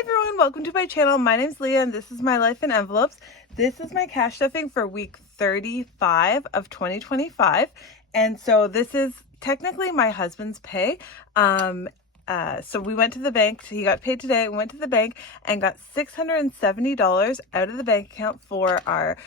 Hi everyone, welcome to my channel. My name's Leah and this is my life in envelopes. This is my cash stuffing for week 35 of 2025. And so this is technically my husband's pay. So we went to the bank, he got paid today, we went to the bank and got $670 out of the bank account for our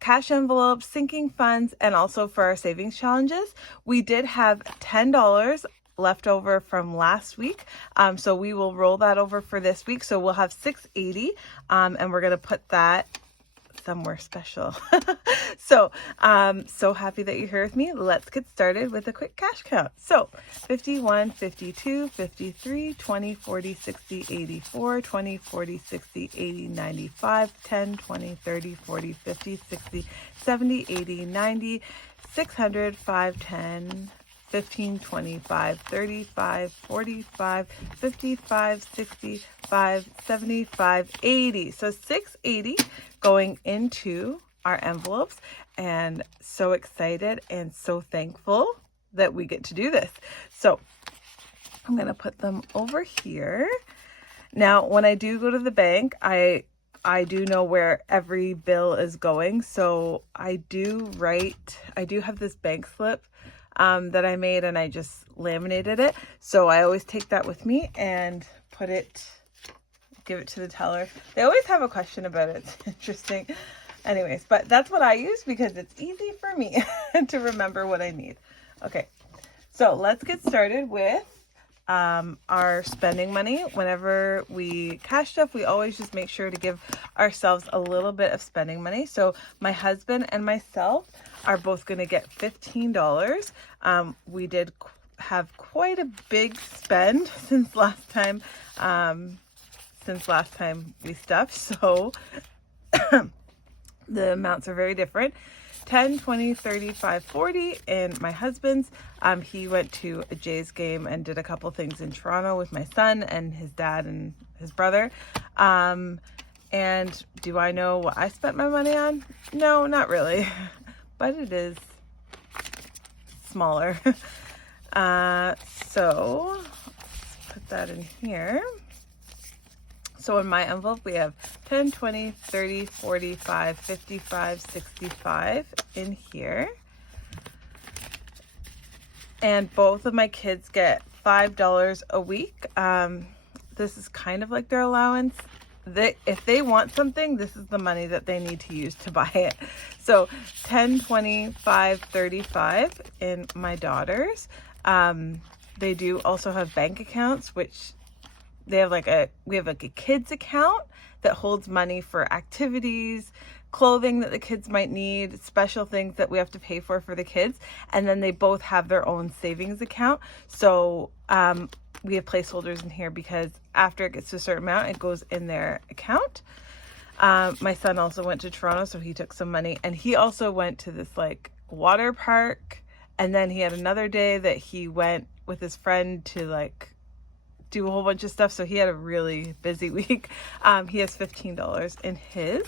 cash envelopes, sinking funds, and also for our savings challenges. We did have $10 left over from last week, so we will roll that over for this week, so we'll have $680, and we're gonna put that somewhere special. So happy that you're here with me. Let's get started with a quick cash count. So 51, 52, 53, 20, 40, 60, 84, 20, 40, 60, 80, 95, 10, 20, 30, 40, 50, 60, 70, 80, 90, 600, 5, 10, 15, 25, 35, 45, 55, 65, 75, 80. So 680 going into our envelopes, and so excited and so thankful that we get to do this. So I'm going to put them over here. Now, when I do go to the bank, I do know where every bill is going. So I do have this bank slip that I made, and I just laminated it. So I always take that with me and give it to the teller. They always have a question about it. It's interesting. Anyways, but that's what I use because it's easy for me to remember what I need. Okay, so let's get started with our spending money. Whenever we cash stuff, we always just make sure to give ourselves a little bit of spending money. So my husband and myself are both going to get $15. We did have quite a big spend since last time we stuffed, so the amounts are very different. 10, 20, 35, 40 in my husband's. He went to a Jays game and did a couple things in Toronto with my son and his dad and his brother. And do I know what I spent my money on? No, not really, but it is smaller. So let's put that in here. So in my envelope, we have 10, 20, 30, 45, 55, 65 in here. And both of my kids get $5 a week. This is kind of like their allowance. If they want something, this is the money that they need to use to buy it. So 10, 25, 35 in my daughters. They do also have bank accounts, which we have like a kids account that holds money for activities, clothing that the kids might need, special things that we have to pay for the kids. And then they both have their own savings account. So we have placeholders in here because after it gets to a certain amount, it goes in their account. My son also went to Toronto, so he took some money, and he also went to this like water park. And then he had another day that he went with his friend to like do a whole bunch of stuff. So he had a really busy week. He has $15 in his.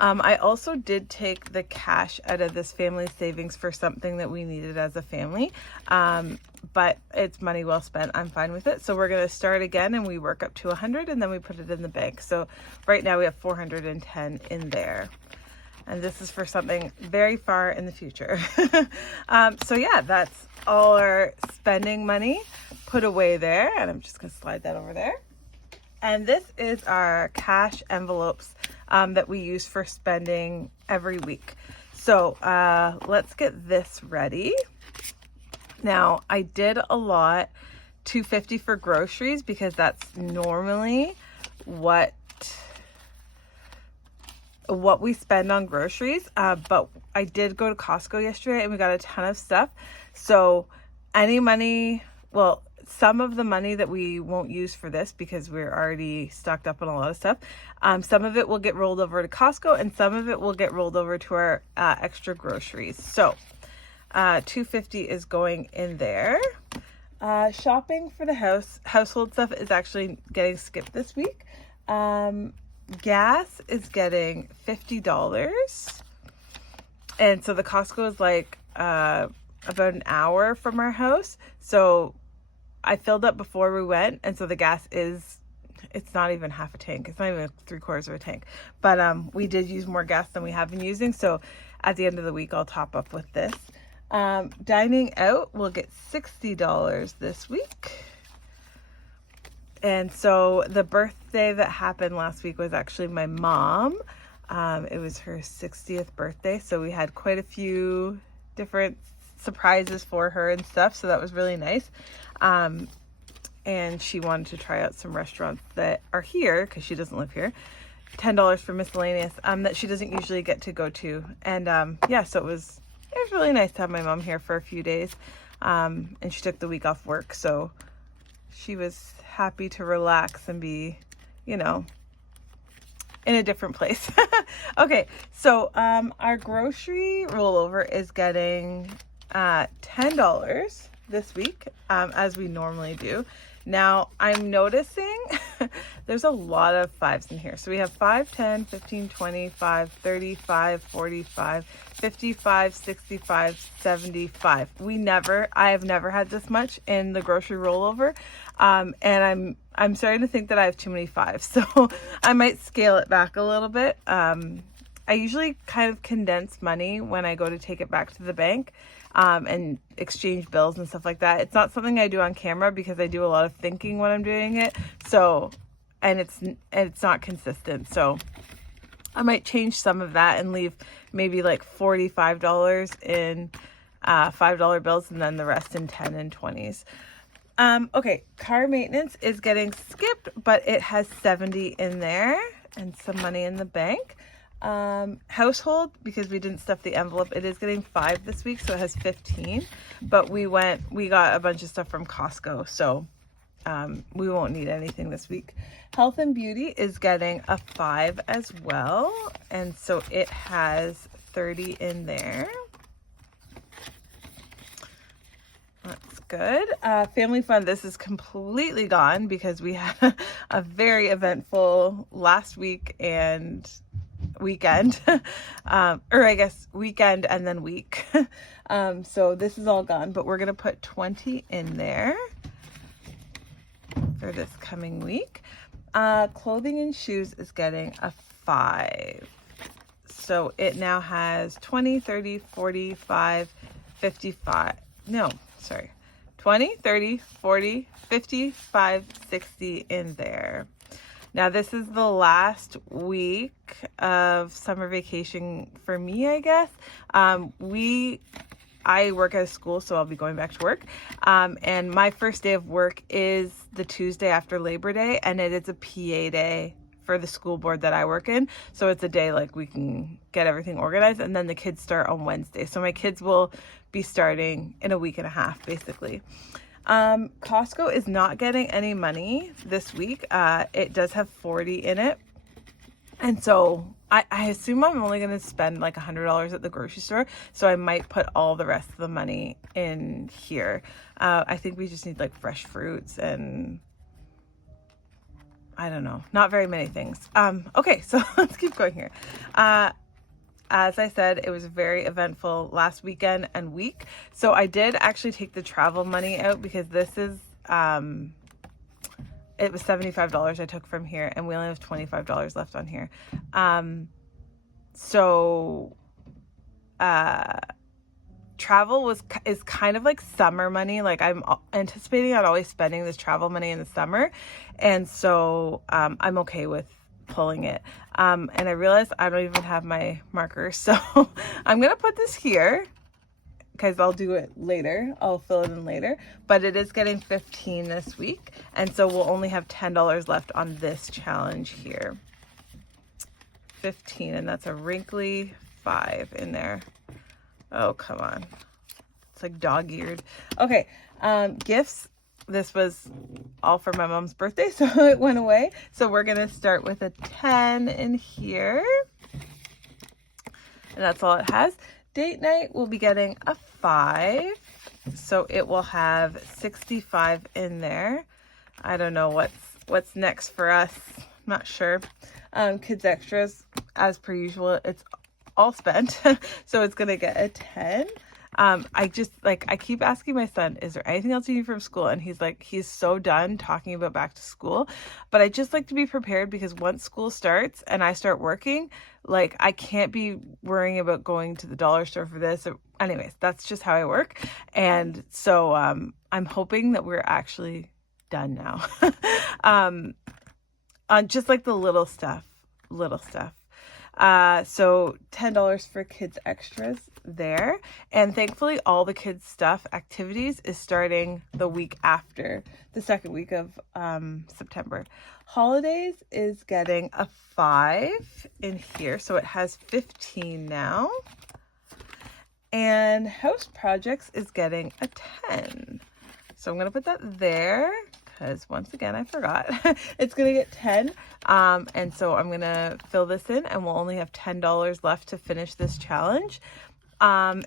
I also did take the cash out of this family savings for something that we needed as a family. But it's money well spent. I'm fine with it. So we're going to start again and we work up to 100 and then we put it in the bank. So right now we have 410 in there. And this is for something very far in the future. So yeah, that's all our spending money put away there. And I'm just going to slide that over there. And this is our cash envelopes that we use for spending every week. So let's get this ready. Now, I did a lot, $250 for groceries because that's normally what we spend on groceries, but I did go to Costco yesterday and we got a ton of stuff. So any money, well, some of the money that we won't use for this because we're already stocked up on a lot of stuff, some of it will get rolled over to Costco and some of it will get rolled over to our extra groceries. So $250 is going in there. Shopping for the household stuff is actually getting skipped this week. Gas is getting $50, and so the Costco is like about an hour from our house, so I filled up before we went, and so the gas is, it's not even half a tank. It's not even 3/4 of a tank. But we did use more gas than we have been using. So at the end of the week, I'll top up with this. Dining out, we'll get $60 this week. And so the birthday that happened last week was actually my mom. It was her 60th birthday. So we had quite a few different surprises for her and stuff. So that was really nice. And she wanted to try out some restaurants that are here, because she doesn't live here. $10 for miscellaneous, that she doesn't usually get to go to. And yeah, so it was really nice to have my mom here for a few days. And she took the week off work, so she was happy to relax and be, you know, in a different place. Okay, so our grocery rollover is getting $10 this week, as we normally do. Now, I'm noticing there's a lot of 5s in here. So we have 5, 10, 15, 25, 35, 45, 55, 65, 75. I have never had this much in the grocery rollover. And I'm starting to think that I have too many 5s. So I might scale it back a little bit. I usually kind of condense money when I go to take it back to the bank. And exchange bills and stuff like that. It's not something I do on camera because I do a lot of thinking when I'm doing it. So, and it's not consistent. So I might change some of that and leave maybe like $45 in $5 bills, and then the rest in 10 and 20s. Okay, car maintenance is getting skipped, but it has 70 in there and some money in the bank. Household, because we didn't stuff the envelope, it is getting 5 this week, so it has 15. But we got a bunch of stuff from Costco, so we won't need anything this week. Health and beauty is getting a 5 as well, and so it has 30 in there. That's good. Family fun, this is completely gone because we had a very eventful last week and weekend, or I guess weekend and then week. So this is all gone, but we're gonna put 20 in there for this coming week. Clothing and shoes is getting a 5. So it now has 20, 30, 45, 55. No, sorry. 20, 30, 40, 55, 60 in there. Now, this is the last week of summer vacation for me, I guess. I work at a school, so I'll be going back to work. And my first day of work is the Tuesday after Labor Day, and it is a PA day for the school board that I work in. So it's a day like we can get everything organized, and then the kids start on Wednesday. So my kids will be starting in a week and a half, basically. Costco is not getting any money this week. It does have 40 in it. And so I assume I'm only going to spend like $100 at the grocery store. So I might put all the rest of the money in here. I think we just need like fresh fruits and I don't know, not very many things. Okay, so let's keep going here. As I said, it was a very eventful last weekend and week. So I did actually take the travel money out because this is, it was $75 I took from here, and we only have $25 left on here. Travel is kind of like summer money. Like I'm anticipating on always spending this travel money in the summer. And so I'm okay with pulling it. And I realized I don't even have my marker. So I'm going to put this here because I'll do it later. I'll fill it in later. But it is getting 15 this week. And so we'll only have $10 left on this challenge here. 15, and that's a wrinkly 5 in there. Oh, come on. It's like dog-eared. Okay, gifts. This was all for my mom's birthday, so it went away. So we're going to start with a 10 in here. And that's all it has. Date night will be getting a 5. So it will have 65 in there. I don't know what's next for us. I'm not sure. Kids extras, as per usual, it's all spent. So it's going to get a 10. I keep asking my son, is there anything else you need from school? And he's so done talking about back to school. But I just like to be prepared, because once school starts and I start working, like, I can't be worrying about going to the dollar store for this. Anyways, that's just how I work. And so I'm hoping that we're actually done now. On just like the little stuff. So $10 for kids extras there. And thankfully all the kids stuff activities is starting the week after, the second week of September. Holidays is getting a 5 in here, so it has 15 now. And house projects is getting a 10. So I'm going to put that there, because once again, I forgot. It's going to get 10. And so I'm going to fill this in, and we'll only have $10 left to finish this challenge. I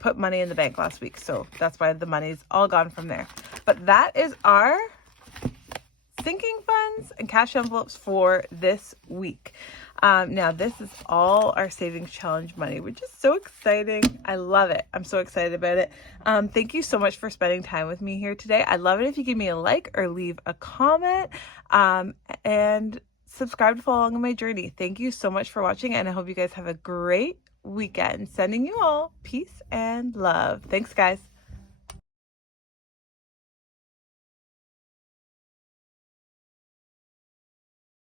put money in the bank last week, so that's why the money's all gone from there. But that is our sinking funds and cash envelopes for this week. Now this is all our savings challenge money, which is so exciting. I love it. I'm so excited about it. Thank you so much for spending time with me here today. I'd love it if you give me a like or leave a comment, and subscribe to follow along on my journey. Thank you so much for watching, and I hope you guys have a great weekend. Sending you all peace and love. Thanks, guys.